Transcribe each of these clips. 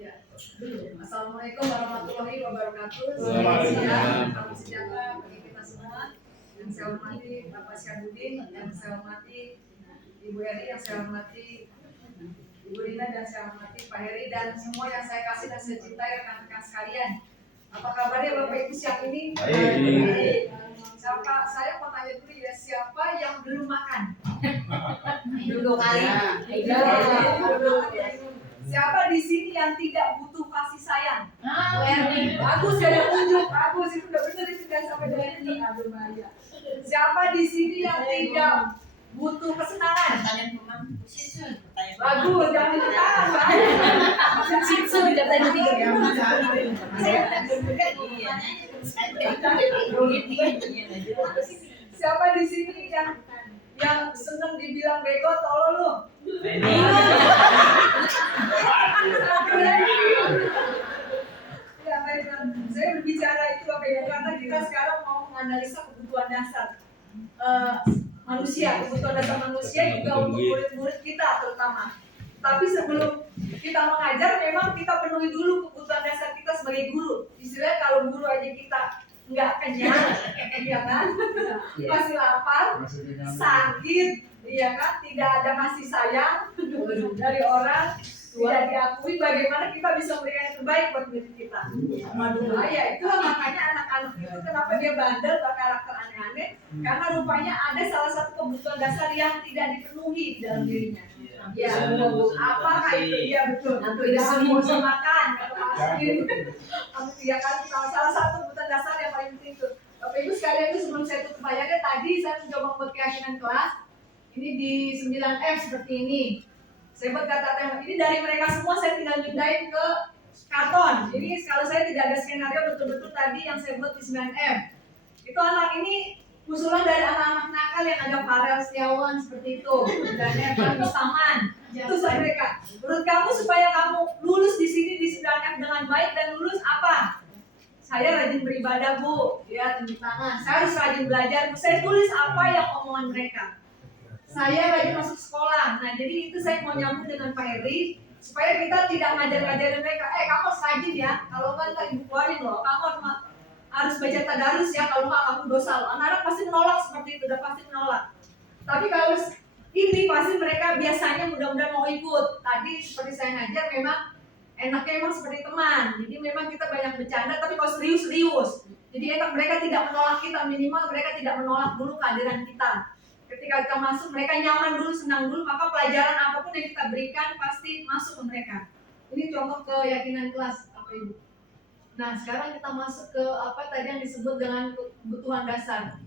Ya, Assalamualaikum warahmatullahi wabarakatuh. Selamat siang, salam sejahtera bagi kita semua. Yang saya hormati Bapak Syahbudin, yang saya hormati Ibu Eri, yang saya hormati Ibu Rina, dan saya hormati Pak Heri, dan semua yang saya kasih dan saya cintai rekan-rekan sekalian. Apa kabarnya Bapak Ibu siang ini? Baik. Saya mau tanya dulu ya, siapa yang belum makan? Dulu kali. Siapa di sini yang tidak butuh kasih sayang? Werni. Bagus, ada tunjuk, bagus, itu udah benar, itu jangan sampai dengan itu. Aduh Maya. Siapa di sini yang tidak butuh kesenangan? Bagus, jangan ditahan, Mbak. Situ katanya tiga ya. Siapa di sini yang seneng dibilang bego, tolol lu? Ya, baik, saya berbicara itu Bapak Ibu karena kita sekarang mau menganalisa kebutuhan dasar manusia, kebutuhan dasar manusia juga untuk murid-murid kita terutama. Tapi sebelum kita mengajar, memang kita penuhi dulu kebutuhan dasar kita sebagai guru. Istilahnya kalau guru aja kita nggak kenyang, ya kan? Masih lapar, sakit, iya kan? Tidak ada kasih sayang dari orang, tidak diakui, bagaimana kita bisa memberikan yang terbaik buat diri kita. Waduh, ya itulah makanya anak-anak itu kenapa dia bandel, berkarakter aneh-aneh, karena rupanya ada salah satu kebutuhan dasar yang tidak dipenuhi di dalam dirinya. Ya, apakah itu? Ya betul. Tidak mau makan, kata Pak Asmin. Ya kan, salah satu kebutuhan dasar yang paling penting itu. Bapak Ibu sekalian, itu sebelum saya tutup layarnya, tadi saya mencoba membuat keyakinan kelas. Ini di 9F seperti ini. Saya buat kata tema. Ini dari mereka semua saya tinggal pindahin ke karton. Jadi kalau saya tidak ada skenario, betul-betul tadi yang saya buat di 9F. Itu anak ini usulan dari anak-anak nakal yang ada Farel Setiawan seperti itu, dan Evan Mustaman. Itu mereka. Menurut kamu supaya kamu lulus di sini di 9F dengan baik dan lulus apa? Saya rajin beribadah, Bu. Ya, tunjuk tangan. Saya harus rajin belajar, Bu. Saya tulis apa yang omongan mereka. Saya rajin masuk sekolah. Nah, jadi itu saya mau nyambung dengan Pak Heri supaya kita tidak ngajar-ngajarin mereka. Kamu harus rajin ya. Kalau kan tak ibu keluarin loh. Kamu harus baca tadarus ya. Kalau nggak kamu dosa loh. Anak-anak pasti menolak seperti itu. Udah pasti menolak. Tapi kalau ini pasti mereka biasanya mudah-mudahan mau ikut. Tadi seperti saya ngajar memang enaknya memang seperti teman. Jadi memang kita banyak bercanda. Tapi kalau serius-serius. Jadi enak mereka tidak menolak kita. Minimal mereka tidak menolak dulu kehadiran kita. Ketika kita masuk, mereka nyaman dulu, senang dulu, maka pelajaran apapun yang kita berikan pasti masuk ke mereka. Ini contoh keyakinan kelas, Bapak Ibu. Nah, sekarang kita masuk ke apa tadi yang disebut dengan kebutuhan dasar.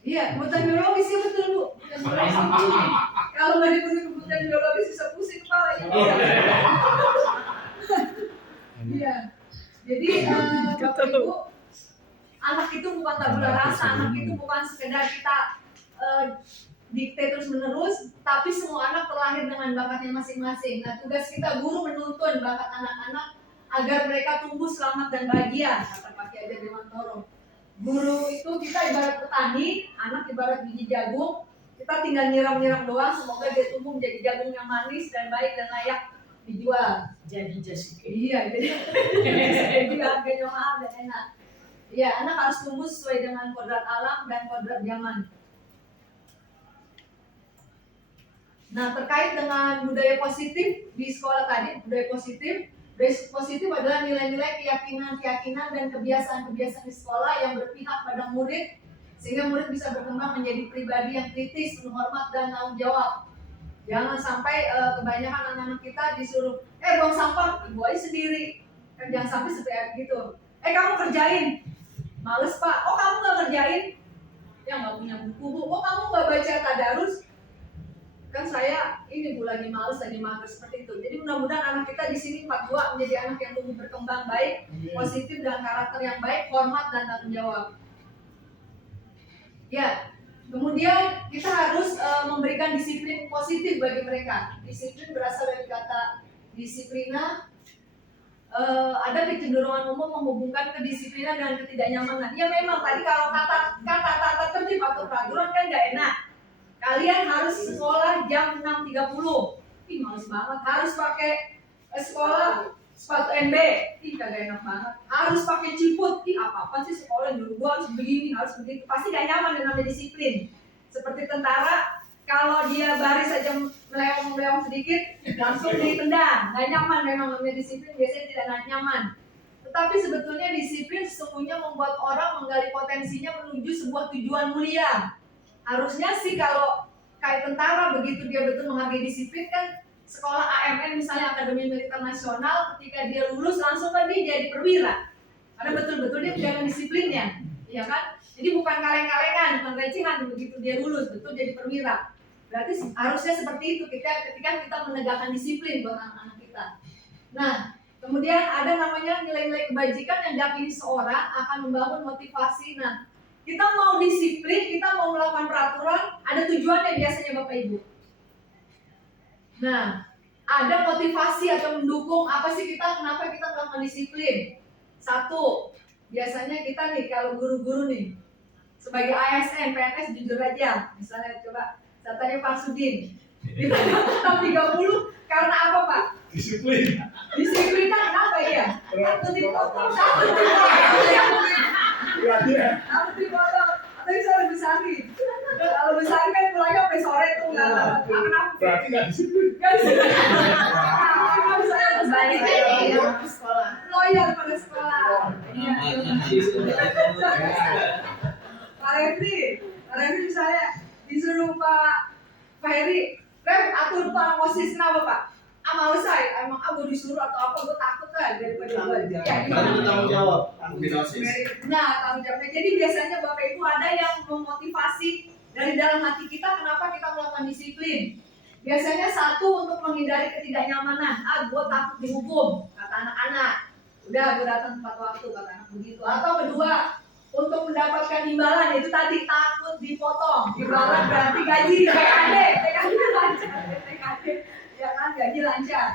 Iya, kebutuhan biologis ya betul, Bu. Kalau nggak dipenuhi kebutuhan biologis bisa pusing kepala ya. Iya. Jadi, Bapak Ibu, anak itu bukan tabula rasa, anak itu bukan sekedar kita dikte terus menerus, tapi semua anak terlahir dengan bakatnya masing-masing. Nah, tugas kita guru menuntun bakat anak-anak agar mereka tumbuh selamat dan bahagia, kata Pak Kiai Hajar Dewantoro. Guru itu kita ibarat petani, anak ibarat biji jagung, kita tinggal nyiram-nyiram doang, semoga dia tumbuh menjadi jagung yang manis dan baik dan layak dijual. Jadi Jessica. Iya, jadi harganya mahal dan enak. Ya, anak harus tumbuh sesuai dengan kodrat alam dan kodrat zaman. Nah, terkait dengan budaya positif di sekolah tadi, budaya positif adalah nilai-nilai keyakinan dan kebiasaan-kebiasaan di sekolah yang berpihak pada murid, sehingga murid bisa berkembang menjadi pribadi yang kritis, penuh hormat dan tanggung jawab. Jangan sampai kebanyakan anak-anak kita disuruh, buang sampah, ibu aja sendiri. Kan jangan sampai seperti itu. Kamu kerjain. Males Pak, kamu nggak ngerjain? Ya nggak punya buku, Bu. Kamu nggak baca tadarus? Kan saya ini Bu lagi males, lagi mager seperti itu. Jadi mudah-mudahan anak kita di sini 42 menjadi anak yang tumbuh berkembang baik, positif dan karakter yang baik, hormat dan tanggung jawab. Ya, kemudian kita harus memberikan disiplin positif bagi mereka. Disiplin berasal dari kata disiplina. Ada kecenderungan umum menghubungkan kedisiplinan dengan ketidaknyamanan. Ya memang tadi kalau kata tata tertib atau peraturan kan nggak enak. Kalian harus sekolah jam 6.30. Ih males banget, harus pakai sekolah sepatu NB, ih kagak enak banget. Harus pakai ciput, ih apa sih sekolah nyuruh gua harus begini, harus begitu. Pasti gak nyaman dan namanya disiplin. Seperti tentara, kalau dia baris saja meleong-meleong sedikit, langsung ditendang. Gak nyaman memang namanya disiplin, biasanya tidak nyaman. Tetapi sebetulnya disiplin sesungguhnya membuat orang menggali potensinya menuju sebuah tujuan mulia. Harusnya sih kalau kayak tentara begitu dia betul menghargai disiplin kan, sekolah AMN misalnya Akademi Militer Nasional, ketika dia lulus langsung kan dia jadi perwira karena betul-betul dia menjaga disiplinnya, ya kan? Jadi bukan kaleng-kalengan, bukan recehan begitu dia lulus betul jadi perwira. Berarti harusnya seperti itu ketika kita menegakkan disiplin buat anak-anak kita. Nah, kemudian ada namanya nilai-nilai kebajikan yang diakini seorang akan membangun motivasi. Nah, kita mau disiplin, kita mau melakukan peraturan, ada tujuannya biasanya Bapak Ibu. Nah, ada motivasi atau mendukung apa sih kita, kenapa kita melakukan disiplin? Satu, biasanya kita nih kalau guru-guru nih, sebagai ASN, PNS jujur aja, misalnya coba saya tanya Pak Sudin, kita dapat 30 karena apa Pak? Disiplin. Disiplin kan kenapa ya? Takut dipotong, takut dipotong, atau bisa lebih sehari. Kalau besar kan pulangnya sampai sore tuh nggak kenapa? Berarti nggak disiplin. Nggak disiplin. Nggak bisa Balik kembali ke sekolah. loyal pada sekolah. Iya. Pak Refri misalnya disuruh Pak Heri, atur Pak Mosis kenapa Pak? Males saya, emang gue disuruh atau apa gue takut kan daripada gue. Ya, Kan itu tanggung jawab, Nah, tanggung jawabnya. Jadi biasanya Bapak Ibu ada yang memotivasi dari dalam hati kita kenapa kita melakukan disiplin. Biasanya satu untuk menghindari ketidaknyamanan. Gue takut dihukum, kata anak-anak. Udah, gue datang tepat waktu, kata anak begitu. Atau kedua, untuk mendapatkan imbalan, itu tadi takut dipotong. Imbalan berarti gaji, TKD lancar, ya kan, gaji lancar.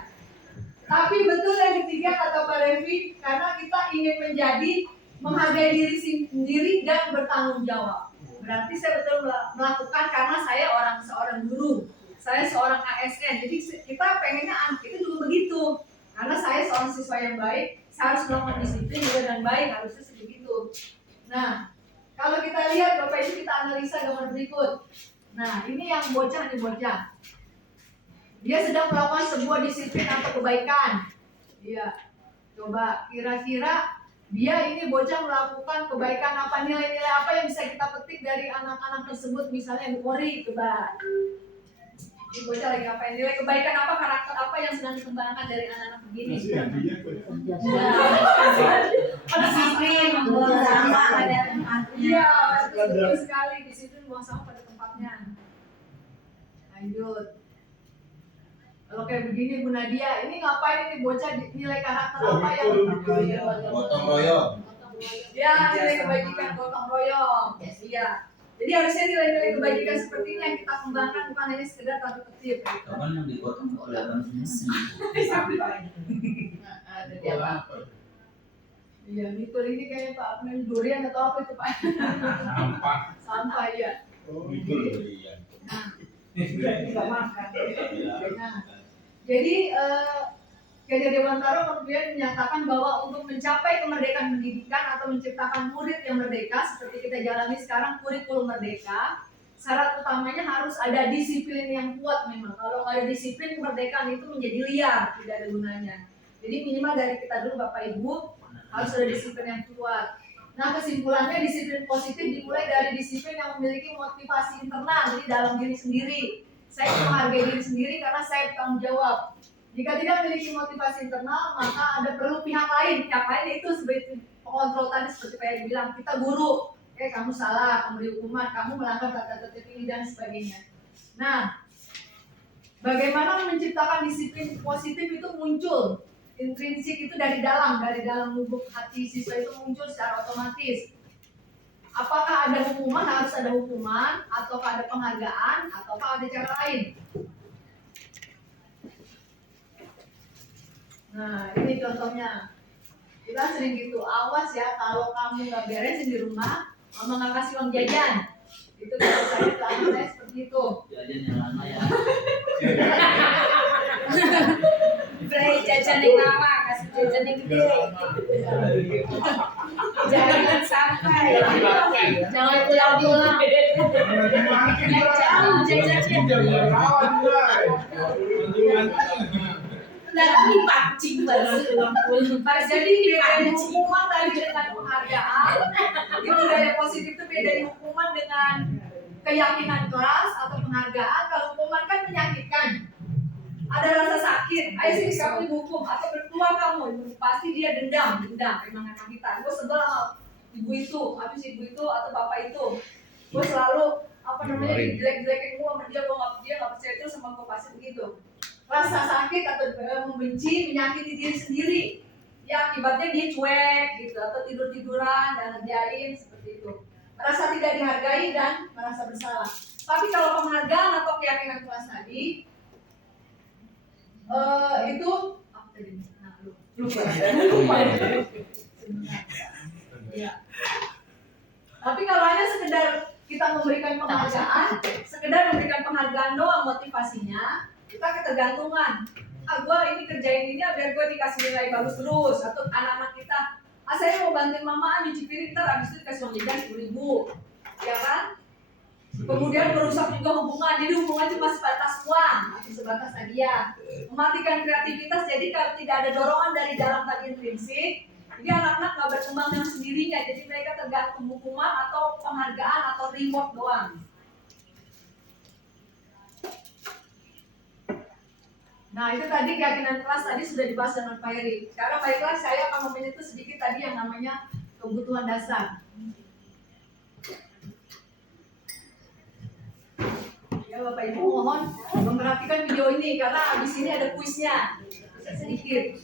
Tapi betul yang ketiga kata Pak Revi, karena kita ingin menjadi menghargai diri sendiri dan bertanggung jawab. Berarti saya betul melakukan karena saya seorang guru, saya seorang ASN. Jadi kita pengennya anak itu juga begitu. Karena saya seorang siswa yang baik, saya harus melakukan disiplin juga dan baik, harusnya sebegitu. Nah, kalau kita lihat Bapak Ibu, kita analisa gambar berikut. Nah, ini yang bocah nih bocah. Dia sedang melakukan sebuah disiplin atau kebaikan. Iya. Coba kira-kira dia ini bocah melakukan kebaikan apa, nilai-nilai apa yang bisa kita petik dari anak-anak tersebut, misalnya Ori, coba. Ini bocah lagi apa? Nilai kebaikan apa, karakter apa yang sedang dikembangkan dari anak-anak begini? Disiplin, membuang sampah pada tempatnya. Iya, betul sekali. Disiplin buang sampah pada tempatnya. Lanjut. Kalau kayak begini Bu Nadia, ini ngapain ini bocah nilai karakter apa yang Gotong royong. ya nilai kebajikan gotong royong. Iya. Jadi harusnya nilai-nilai kebajikan seperti ini yang kita kembangkan, bukan hanya sekedar tata tertib. Kapan yang digotong kelihatan semua. Iya, mikul ini kayak Pak Abnel durian atau apa itu Pak? Sampah. Sampah ya. Itu loh. Nah, tidak makan. Nah, jadi Gajah Dewantara kemudian menyatakan bahwa untuk mencapai kemerdekaan pendidikan atau menciptakan murid yang merdeka seperti kita jalani sekarang kurikulum merdeka, syarat utamanya harus ada disiplin yang kuat memang. Kalau nggak ada disiplin, kemerdekaan itu menjadi liar, tidak ada gunanya. Jadi minimal dari kita dulu Bapak Ibu harus ada disiplin yang kuat. Nah, kesimpulannya disiplin positif dimulai dari disiplin yang memiliki motivasi internal, jadi dalam diri sendiri. Saya menghargai diri sendiri karena saya bertanggung jawab. Jika tidak memiliki motivasi internal, maka ada perlu pihak lain. Pihak lain itu sebagai pengontrol tadi seperti Pak Eri bilang, kita guru, kamu salah, kamu dihukuman, kamu melanggar tata tertib ini dan sebagainya. Nah, bagaimana menciptakan disiplin positif itu muncul? Intrinsik itu dari dalam lubuk hati siswa itu muncul secara otomatis. Apakah ada hukuman, harus ada hukuman, ataukah ada penghargaan, ataukah ada cara lain? Nah, ini contohnya. Kita sering gitu, awas ya kalau kamu nggak beresin di rumah, mama nggak kasih uang jajan. Itu kalau saya ke anak saya seperti itu. Jajan yang lama ya. Beri jajan jajan yang lama, kasih jajan yang gede. Jangan sampai. Jangan pulang-pulang. Jangan jajan. Nanti dipancing baru pulang-pulang. Jadi bedanya hukuman tadi dengan penghargaan, di budaya positif itu bedanya hukuman dengan keyakinan keras atau penghargaan. Kalau hukuman kan menyakitkan, ada rasa sakit, ayo sini kamu dihukum atau bertua kamu, pasti dia dendam emang kita. Gue sebel sama ibu itu, habis ibu itu atau bapak itu, gue selalu jelek-jelekin gue sama dia nggak percaya itu sama gue pasti begitu. Rasa sakit atau membenci, menyakiti diri sendiri, ya akibatnya dia cuek gitu atau tidur-tiduran dan ngerjain seperti itu. Merasa tidak dihargai dan merasa bersalah. Tapi kalau penghargaan atau keyakinan keras tadi itu apa tadi? Lupa. Ya. Tapi kalau hanya sekedar kita memberikan penghargaan doang motivasinya, kita ketergantungan. Gua ini kerjain ini biar gua dikasih nilai bagus terus. Atau anak-anak kita, saya mau bantuin mama nyuci piring, ntar abis itu dikasih uang jajan 10.000, ya kan? Kemudian merusak juga hubungan, jadi hubungan cuma sebatas uang atau sebatas hadiah. Mematikan kreativitas, jadi kalau tidak ada dorongan dari dalam tadi intrinsik, jadi anak-anak nggak berkembang dengan sendirinya, jadi mereka tergantung hukuman atau penghargaan atau reward doang. Nah itu tadi keyakinan keras tadi sudah dibahas dengan Pak Heri. Sekarang baiklah saya akan menyentuh sedikit tadi yang namanya kebutuhan dasar. Ya Bapak Ibu mohon memperhatikan video ini karena habis ini ada kuisnya. Sedikit.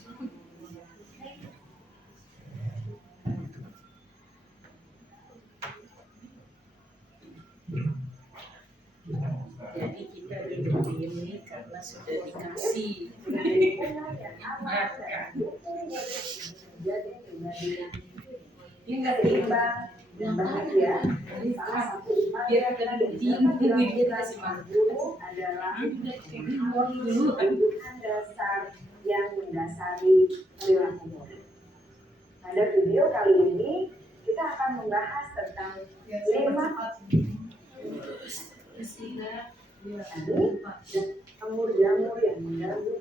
Jadi kita diem ini karena sudah dikasih ini ketimbang dan bahagia. Jadi salah satu biar kita dia kasih guru adalah kebutuhan dasar yang mendasari perilaku murid. Pada video kali ini kita akan membahas tentang 5 jamur-jamur yang mengganggu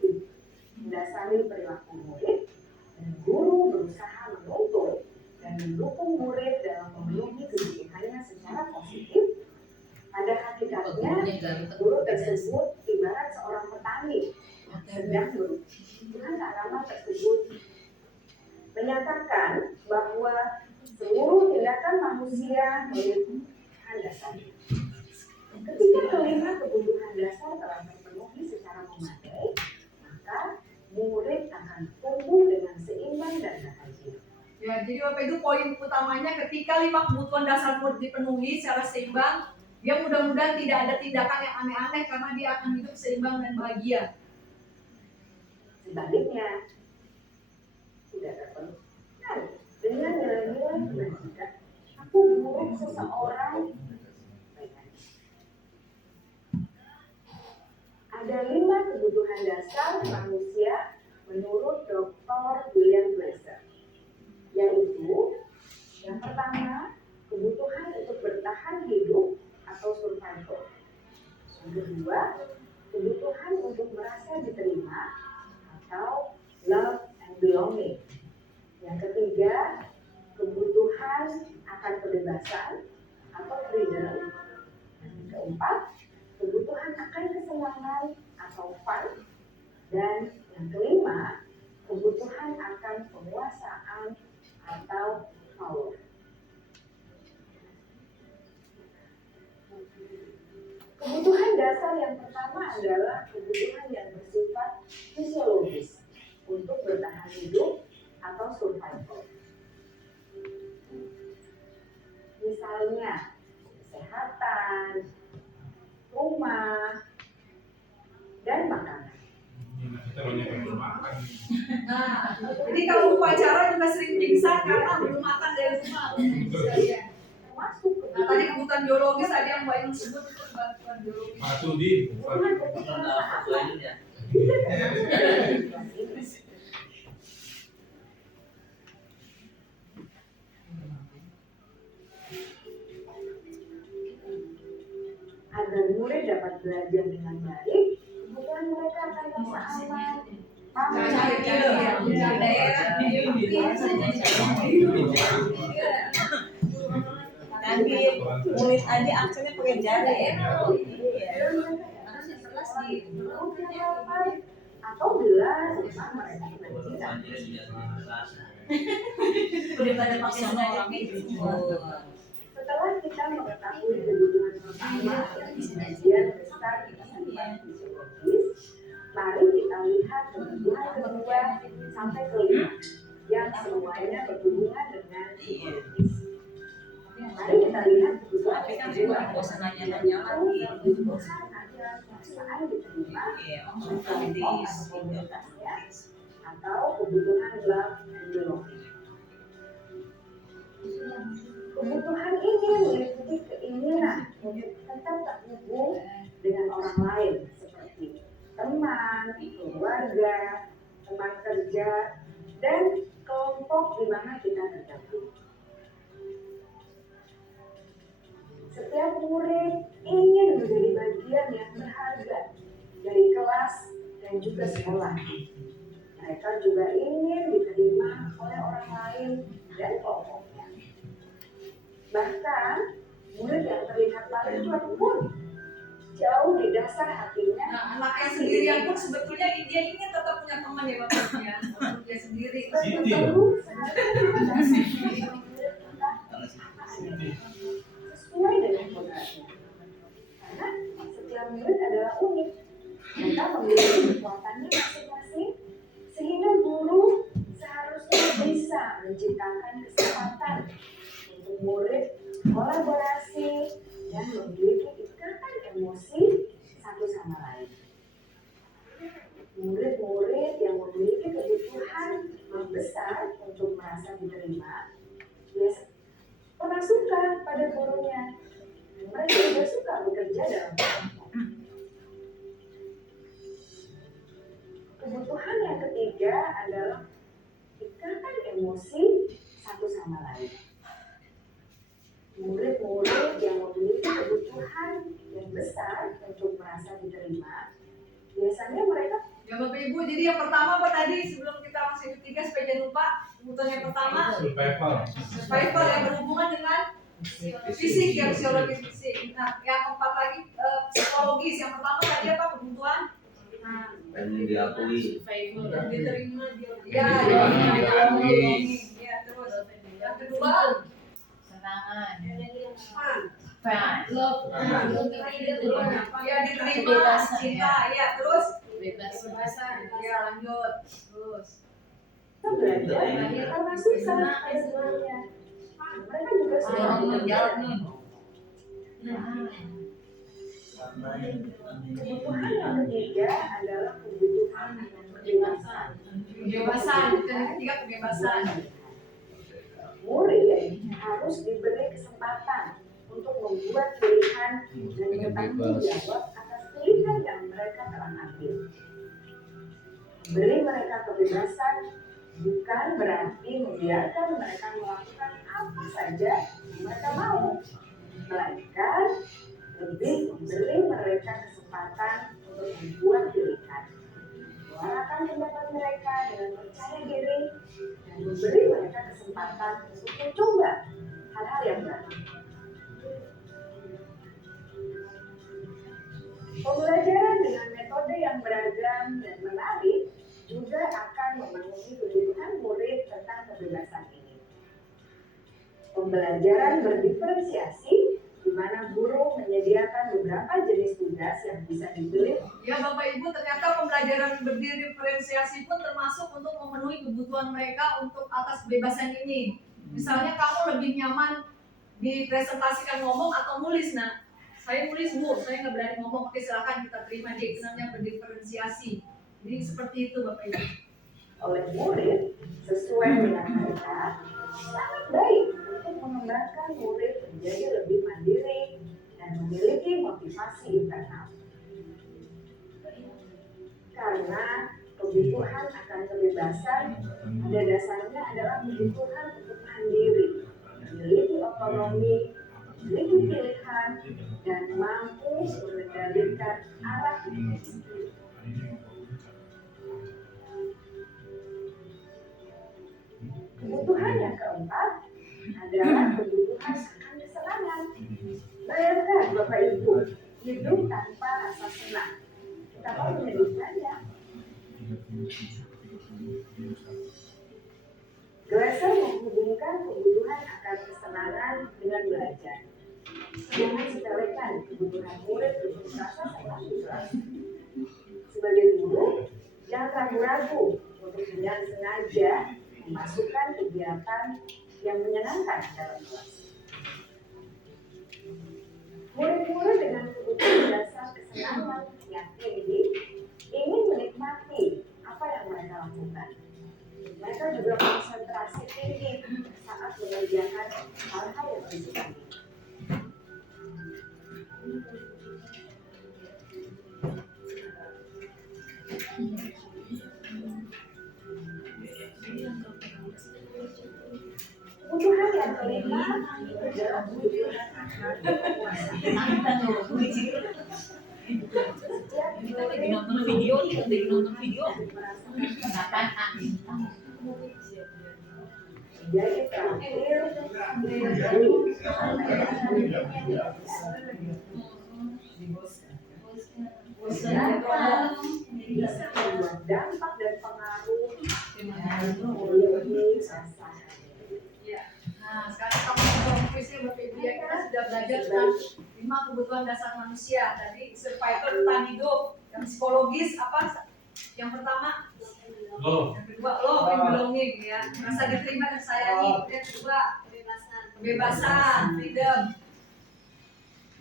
mendasari perilaku murid, dan guru berusaha menuntut dan mendukung murid dalam memenuhi kebutuhannya secara positif. Pada hakikatnya, guru tersebut ibarat seorang petani yang sedang berusaha tanaman tersebut, menyatakan bahwa seluruh tindakan manusia memiliki kebutuhan dasar. Ketika kelima kebutuhan dasar telah terpenuhi secara memadai, maka murid akan tumbuh dengan seimbang dan bahagia. Ya, jadi Bapak Ibu poin utamanya ketika 5 kebutuhan dasar murid dipenuhi secara seimbang, dia mudah-mudahan tidak ada tindakan yang aneh-aneh karena dia akan hidup seimbang dan bahagia. Sebaliknya, tidak terpenuhi dengan nilai-nilai kebajikan, aku buruk seseorang. Ada 5 kebutuhan dasar manusia menurut Dr. William Glasser, yaitu yang pertama, kebutuhan untuk bertahan hidup atau survival. Yang kedua, kebutuhan untuk merasa diterima atau love and belonging. Yang ketiga, kebutuhan akan kebebasan atau freedom. Yang keempat, kebutuhan akan kesenangan atau fun. Dan yang kelima, kebutuhan akan penguasaan atau power. Kebutuhan dasar yang pertama adalah kebutuhan yang bersifat fisiologis untuk bertahan hidup atau survival. Misalnya, kesehatan, rumah, dan makanan. Kita banyak yang belum makan. Nah, jadi kalau upacara juga sering pingsan karena belum makan dari rumah. Termasuk Nah, tadi kebutuhan biologis ada yang Mbak Yung sebut itu kebutuhan biologis. Masudi. belajar dengan baik, kebutuhan mereka akan merasa aman. Tapi murid aja aksennya pakai jari ya. Atau gelas memang mereka bercita. Daripada pakai sengaja gitu. Setelah kita mengetahui kebutuhan pertama yang sebagian besar kehidupan fisiologis, mari kita lihat kebutuhan kedua sampai kelima yang semuanya berhubungan dengan psikologis. Mari kita lihat kebutuhan kedua. Kebutuhan adalah perasaan diterima, atau kebutuhan love and belonging. Kebutuhan ini meliputi keinginan untuk tetap terhubung dengan orang lain seperti teman, keluarga, teman kerja, dan kelompok di mana kita tergabung. Setiap murid ingin menjadi bagian yang berharga dari kelas dan juga sekolah. Mereka juga ingin diterima oleh orang lain dan kelompoknya. Bahkan, murid yang terlihat paling kuat pun jauh di dasar hatinya. Nah, anaknya sendirian pun sebetulnya dia ingin tetap punya teman ya bapaknya, walaupun dia sendiri. Sesuai dengan kodratnya. Karena setiap murid adalah unik. Mereka memiliki kekuatannya masing-masing, sehingga guru seharusnya bisa menciptakan kesempatan untuk murid kolaborasi dan memiliki ikatan emosi satu sama lain. Murid-murid yang memiliki kebutuhan yang besar untuk merasa diterima, biasa pernah suka pada gurunya. Mereka juga suka bekerja dalam kelompok. Kebutuhan yang ketiga adalah ikatan emosi satu sama lain. Murid-murid yang memiliki kebutuhan yang besar untuk merasa diterima, biasanya mereka Ya Bapak Ibu, jadi yang pertama apa tadi sebelum kita masuk ketiga supaya jangan lupa kebutuhan yang pertama survival yang berhubungan dengan fisik ya, fisiologis fisik. Nah, yang keempat lagi psikologis. Yang pertama tadi apa kebutuhan? Pengen diakui. Diterima dia. Ya, terus yang kedua Senangan. ya diterima cinta ya, terus Bebasan. ya lanjut terus belajar karena susah pada gurunya. Mereka juga suka belajar. Kebutuhan yang ketiga adalah kebutuhan kebebasan. kebebasan. Dan yang ketiga kebebasan. Murid harus diberi kesempatan untuk membuat pilihan dan bertanggung jawab atas pilihan yang mereka telah ambil. Beri mereka kebebasan bukan berarti membiarkan mereka melakukan apa saja yang mereka mau, melainkan lebih memberi mereka kesempatan untuk membuat pilihan, menyuarakan pendapat mereka dengan percaya diri, dan memberi mereka kesempatan untuk mencoba hal-hal yang baru. Pembelajaran dengan metode yang beragam dan menarik juga akan memenuhi kebutuhan murid tentang kebebasan ini. Pembelajaran berdiferensiasi, di mana guru menyediakan beberapa jenis tugas yang bisa dipilih. Ya Bapak Ibu, ternyata pembelajaran berdiferensiasi pun termasuk untuk memenuhi kebutuhan mereka untuk atas kebebasan ini. Misalnya kamu lebih nyaman dipresentasikan ngomong atau nulis. Nah, saya nulis Bu, saya nggak berani ngomong. Oke, silakan kita terima dia. Itu namanya berdiferensiasi. Jadi seperti itu Bapak Ibu. Oleh murid sesuai dengan mereka, sangat baik untuk mengembangkan murid menjadi lebih mandiri dan memiliki motivasi internal. Karena kebutuhan akan kebebasan pada dasarnya adalah kebutuhan untuk mandiri, memiliki otonomi, memiliki pilihan, dan mampu mengendalikan arah hidupnya sendiri. Kebutuhan yang keempat adalah kebutuhan akan kesenangan. Bayangkan Bapak Ibu, hidup tanpa rasa senang. Betapa menyedihkannya. Glasser menghubungkan kebutuhan akan kesenangan dengan belajar. Jangan sepelekan kebutuhan murid untuk merasa senang di kelas. Sebagai guru, jangan ragu-ragu untuk dengan sengaja memasukkan kegiatan yang menyenangkan dalam kelas. Murid-murid dengan kebutuhan dasar kesenangan yang tinggi ingin menikmati apa yang mereka lakukan. Mereka juga konsentrasi tinggi saat mengerjakan hal-hal yang disukai. Kebutuhan yang kelima adalah kebutuhan akan kekuasaan. Kita lagi nonton video Jadi terakhir bisa membuat dampak dan pengaruh memiliki rasa. Nah, sekarang kamu mau kuisnya Bapak Ibu ya, kita sudah belajar tentang 5 kebutuhan dasar manusia. Tadi survival bertahan hidup, yang psikologis apa? Yang pertama, yang kedua belonging ya, merasa diterima dan sayangi. Yang kedua, kebebasan, freedom.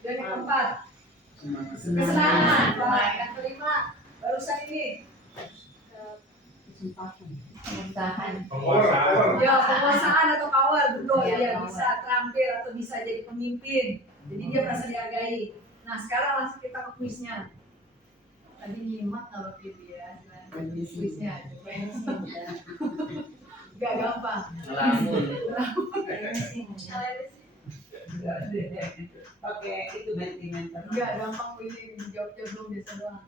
Dan yang keempat, kesenangan. Yang kelima, barusan ini. Penguasaan. Ya, penguasaan atau power, betul ya, bisa terampil atau bisa jadi pemimpin. Jadi dia merasa dihargai. Nah, sekarang langsung kita ke kuisnya. Tadi nyimak kalau gitu ya, kuisnya. Gak gampang. Ngelamun. Oke, itu Mentimeter. Gak gampang kuisnya, dijawabnya belum biasa doang.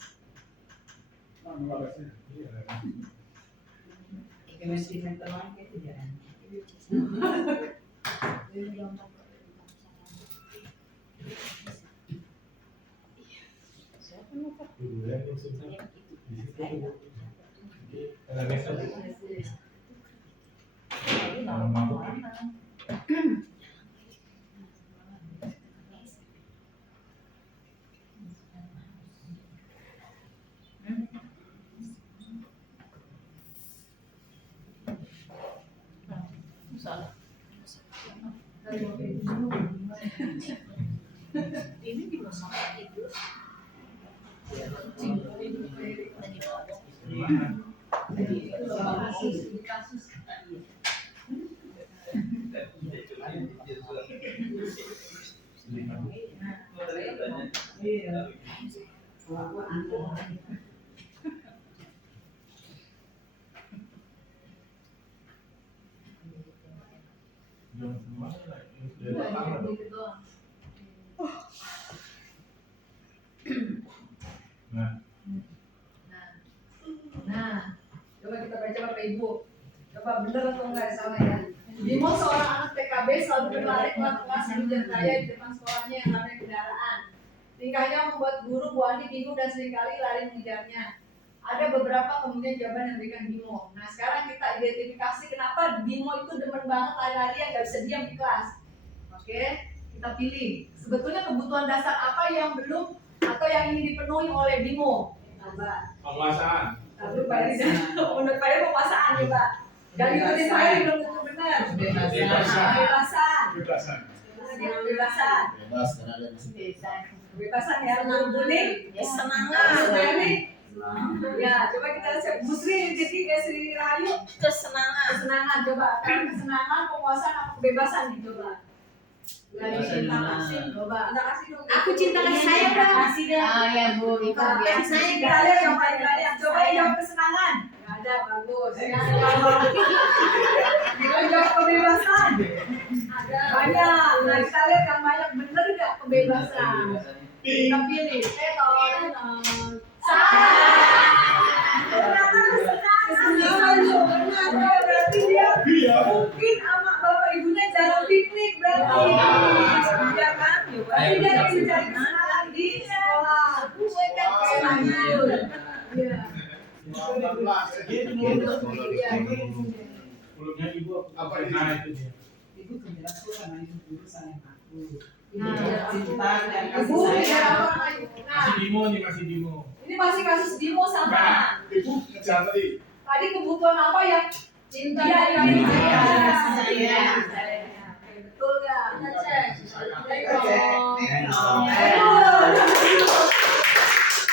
Mentimeter lagi tidak. Jadi gampang. Ini juga sama itu. Kasus. Nah, coba kita baca Bapak Ibu. Coba benar atau enggak sama ya. Bimo seorang anak PKB selalu berlari kelas hujan raya di depan sekolahnya yang ramai kendaraan. Tingkahnya membuat guru Bu Andi bingung dan seringkali lari mengejarnya. Ada beberapa kemungkinan jawaban yang diberikan Bimo. Nah, sekarang kita identifikasi kenapa Bimo itu demen banget lari-lari yang nggak bisa diam di kelas. Oke, kita pilih. Sebetulnya kebutuhan dasar apa yang belum atau yang ingin dipenuhi oleh Bimo? Coba. Penguasaan. Lalu Pak Eri, menurut Pak Eri penguasaan coba. Gak ikutin Pak Eri belum tentu benar. Kebebasan. Kebebasan. Kebebasan. Bebas karena ada mesin. Kebebasan ya. Kuning. Kesenangan. Ini. Ya, coba kita lihat Bu Sri, jadi Sri Rahayu. Kesenangan. Kesenangan coba. Kesenangan, penguasaan, apa kebebasan nih coba. Lagi cinta kasih, coba. Cinta kasih dong. Aku cinta kasih saya, Bang. Kasih deh. Oh ya, Bu. Itu biasa. Saya nggak ada yang paling banyak. Coba jawab kesenangan. Nggak ada, bagus. Ya, jawab kebebasan. Banyak. Nah, kita lihat yang banyak bener nggak kebebasan. Kita pilih. Berarti dia mungkin sama bapak ibunya jarang piknik berarti. Ya kan? Berarti dia ingin cari kesenangan di sekolah. Iya. Sebelumnya ibu apa itu dia? Ibu penjelasan sama ibu guru sayang aku. Nah, Cinta dan kasih Ibu, ya, sayang. Masih Dimo nih, masih Dimo. ini masih kasus Bimo sama. Ibu ngejar tadi. Tadi kebutuhan apa yang cinta Iya, dan iya, kasih iya. sayang. Betul nggak?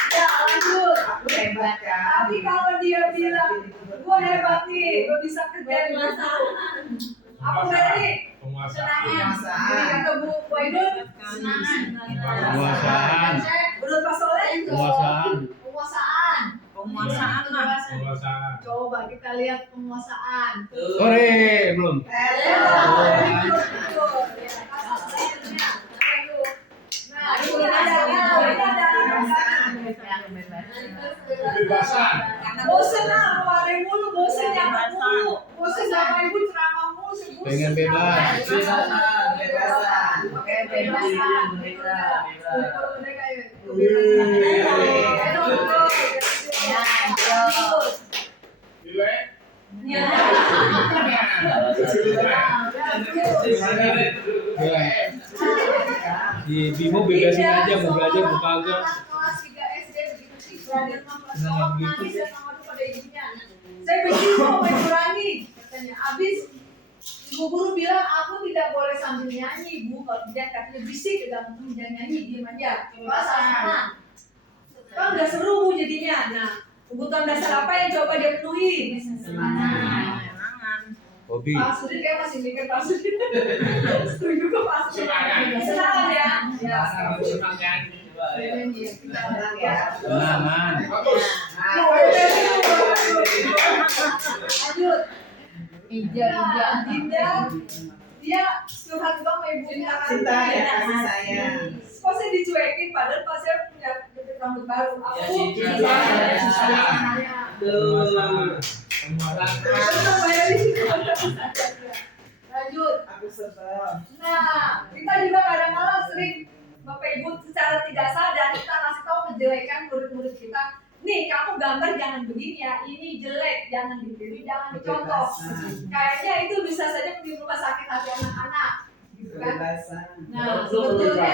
Ya lanjut. Aku hebat kan. Tapi kalau dia bilang, gua hebat nih, gua bisa kerjain masalah. Apa berarti? Penguasaan. Ini kata Bu Waidun, Penguasaan. menurut Pak Soleh, Penguasaan. penguasaan. Penguasaan mah. Penguasaan. Coba kita lihat penguasaan. Sore belum. Kebebasan. Bosen ah, keluarin mulu, bosen jangan mulu. Bosen sama ibu ceramah mulu, bosen. Pengen bebas. Bebasan. Oke, bebasan. Nilai. Ya. Di Bimo bebasin aja mau belajar mau kagak. Kelas 3 SD begitu sih, belajar kelas nangis dan ngomong pada ibunya. Saya benci mau mengurangi katanya. Abis ibu guru bilang aku tidak boleh sambil nyanyi, Bu. Kalau tidak katanya bisik ke dalam jangan nyanyi, diam aja. Kelas sama. Kan udah seru Bu jadinya. Nah, kebutuhan dasar apa yang coba dia penuhi? Hobi. Pak Sudi kayak masih mikir Pak Sudi. Setuju kok Pak Sudi. Senang ya. Ya. Senang nyanyi. Senang ya. Senangan. Lanjut. Ija. Dinda. Dia curhat juga sama ibunya. Cinta dan kasih sayang. Kok saya dicuekin padahal pas saya punya rambut baru. Aku Penguasaan. lanjut. Aku sebel. Nah, kita juga kadang-kadang sering Bapak Ibu secara tidak sadar kita kasih tahu kejelekan murid-murid kita. Nih, kamu gambar jangan begini ya. Ini jelek, jangan ditiru, jangan dicontoh. Kayaknya itu bisa saja menimbulkan sakit hati anak-anak. Gitu kan? Kebebasan. Nah, sebetulnya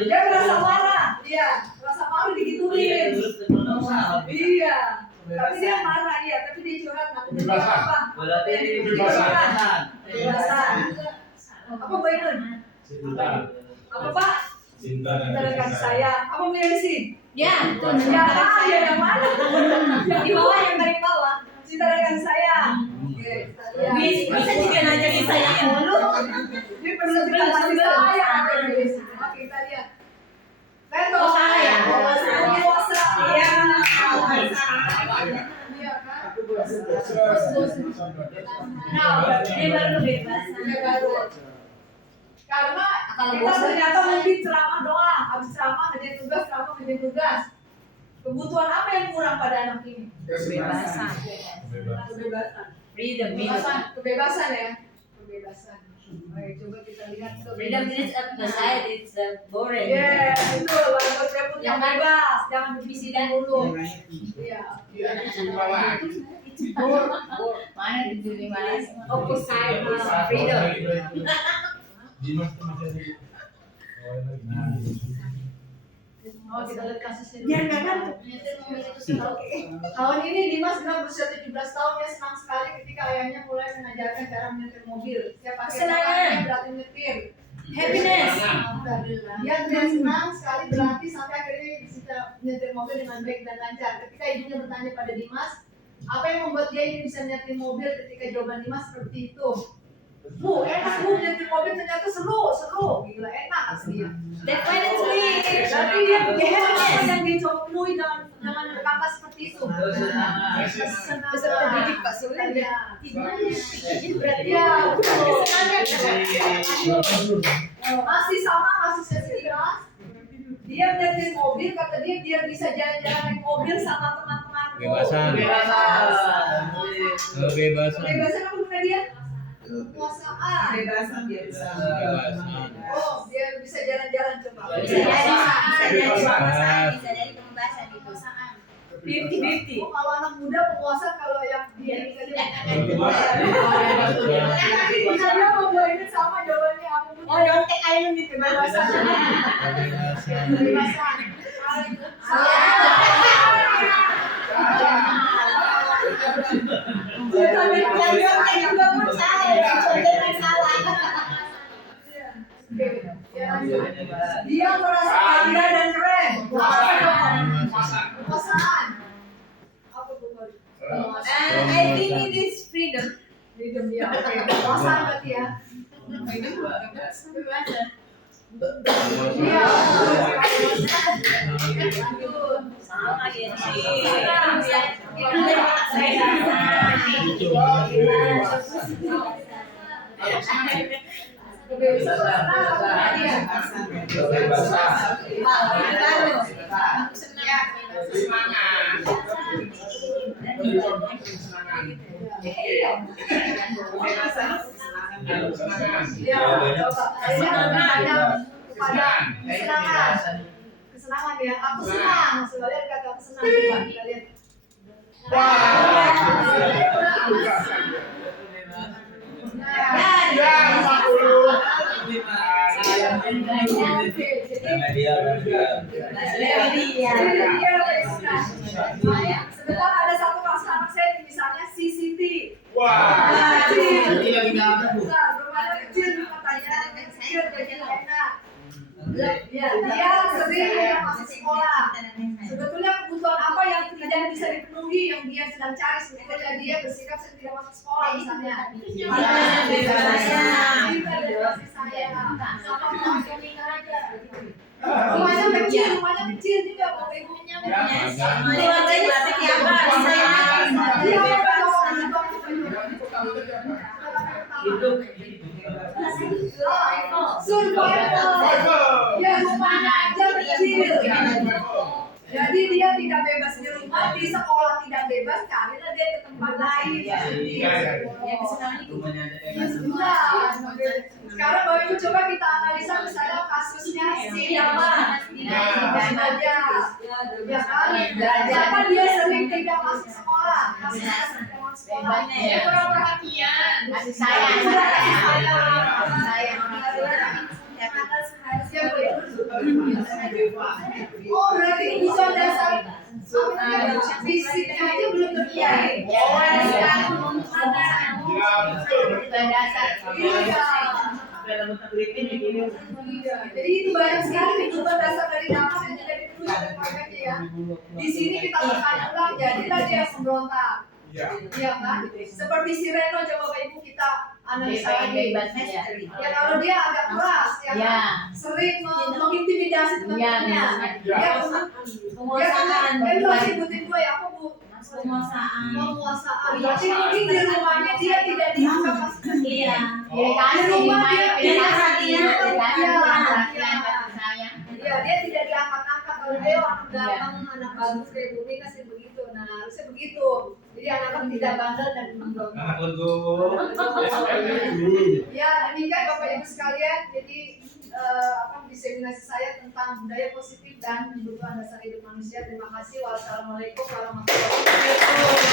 dia merasa marah. Iya, merasa malu digituin. Iya. Tapi dia marah, iya. Tapi dia curhat. Nah, Kebebasan. apa? Berarti Kebebasan. Kebebasan. Apa Mbak Inun? Cinta. Apa Pak? Cinta Kita dan kasih kasih sayang. sayang. Apa Melisi? Ya, betul. Ya, ya yang mana? Yang di bawah, yang paling bawah. Cinta dan kasih sayang. Oke, kita lihat. Bisa juga nanya disayangin dulu. Ini perlu kita kasih sayang. Oke, kita lihat. Leto. Oh, saya. Puasa. Iya. Iya kan? Aku bosan. Nah, Ini baru kebebasan. ini baru. Karena Kalau kita bosan, ternyata mungkin ceramah doang, habis ceramah ngerjain tugas, ceramah ngerjain tugas. Kebutuhan apa yang kurang pada anak ini? Kebebasan. Kebebasan. Freedom. Kebebasan ya. Kebebasan. Oke, coba kita lihat Freedom is a society, it's boring. Iya, itu baru saya yang bebas, jangan divisi dulu. Iya. Mana di dunia mana? Oh, saya Freedom. Dimas tuh masih ada. Oh, kita lihat kasusnya. Biar nggak ngantuk. Oke. Tahun ini Dimas benar berusia 17 tahun, dia senang sekali ketika ayahnya mulai mengajarkan cara menyetir mobil. Dia pakai Kesenangan. tangannya berarti menyetir. Happiness. Alhamdulillah. Dia dengan senang sekali berlatih sampai akhirnya bisa menyetir mobil dengan baik dan lancar. Ketika ibunya bertanya pada Dimas, apa yang membuat dia ingin bisa menyetir mobil ketika jawaban Dimas seperti itu? Enak nyetir mobil ternyata seru, gila enak aslinya. Definitely. Berarti dia apa yang dia coba penuhi dengan berkata seperti itu. Bisa terdidik Pak Surya. Jadi berarti ya masih sama, masih sesiras. Dia nyetir mobil, kata dia biar bisa jalan-jalan naik mobil sama teman-temanku. Kebebasan. Kebebasan apa guna dia? Kekuasaan. Kebebasan dia bisa. Oh, biar bisa jalan-jalan coba. Bisa jadi kebebasan itu. 50-50. Oh, kalau anak muda penguasa, kalau yang dia ini saja. Saya mau ini sama jawabannya apa? Oh, don't take island gitu. Kebebasan. Kebebasan. Dia merasa bangga dan keren. Kekuasaan. Apa tuh? I think it is freedom. Freedom dia. Kekuasaan berarti ya. Kebebasan. Iya. Sama ya sih. Kesenangan ya, aku senang. Sekalian kata aku senang juga. Kita lihat. Sebentar ada satu kasus anak saya misalnya CCT. Rumahnya kecil katanya kecil jadi enak. Ya, dia sering masuk sekolah. Sebetulnya kebutuhan apa yang tidak bisa dipenuhi yang dia sedang cari sebetulnya dia bersikap saya tidak masuk sekolah misalnya. Rumahnya kecil juga bapak ibunya. Survival. Ya rumahnya aja kecil. Jadi dia tidak bebas di rumah, di sekolah tidak bebas, carilah dia ke tempat lain. Sekarang Bapak Ibu coba kita analisa misalnya kasusnya siapa aja, ya kan? Siapa dia sering tidak masuk sekolah, kasusnya sering tidak masuk sekolah. Dia kurang perhatian, kasih sayang. Oh berarti kebutuhan dasar fisiknya aja belum terpenuhi. Jadi itu banyak sekali kebutuhan dasar dari nafas yang tidak dipenuhi oleh keluarganya ya. Di sini kita bertanya ulang, jadilah dia pemberontak. Iya kan? Seperti si Reno, coba Bapak Ibu kita analisa lagi. Ya kalau dia agak keras, ya kan? Sering mengintimidasi teman-temannya. Dia penguasaan. Dia sebutin gue ya, aku Bu. Penguasaan. Berarti mungkin di rumahnya dia tidak dianggap masuk. Iya. Di rumah dia tidak Iya, dia tidak diangkat-angkat kalau dia anak ganteng, anak bagus kayak Bumi kasih begitu. Nah, harusnya begitu. Jadi anak-anak tidak bandel dan menggoda. Anak legowo. Ya, demikian Bapak Ibu sekalian. Jadi diseminasi saya tentang budaya positif dan kebutuhan dasar hidup manusia. Terima kasih. Wassalamualaikum warahmatullahi wabarakatuh.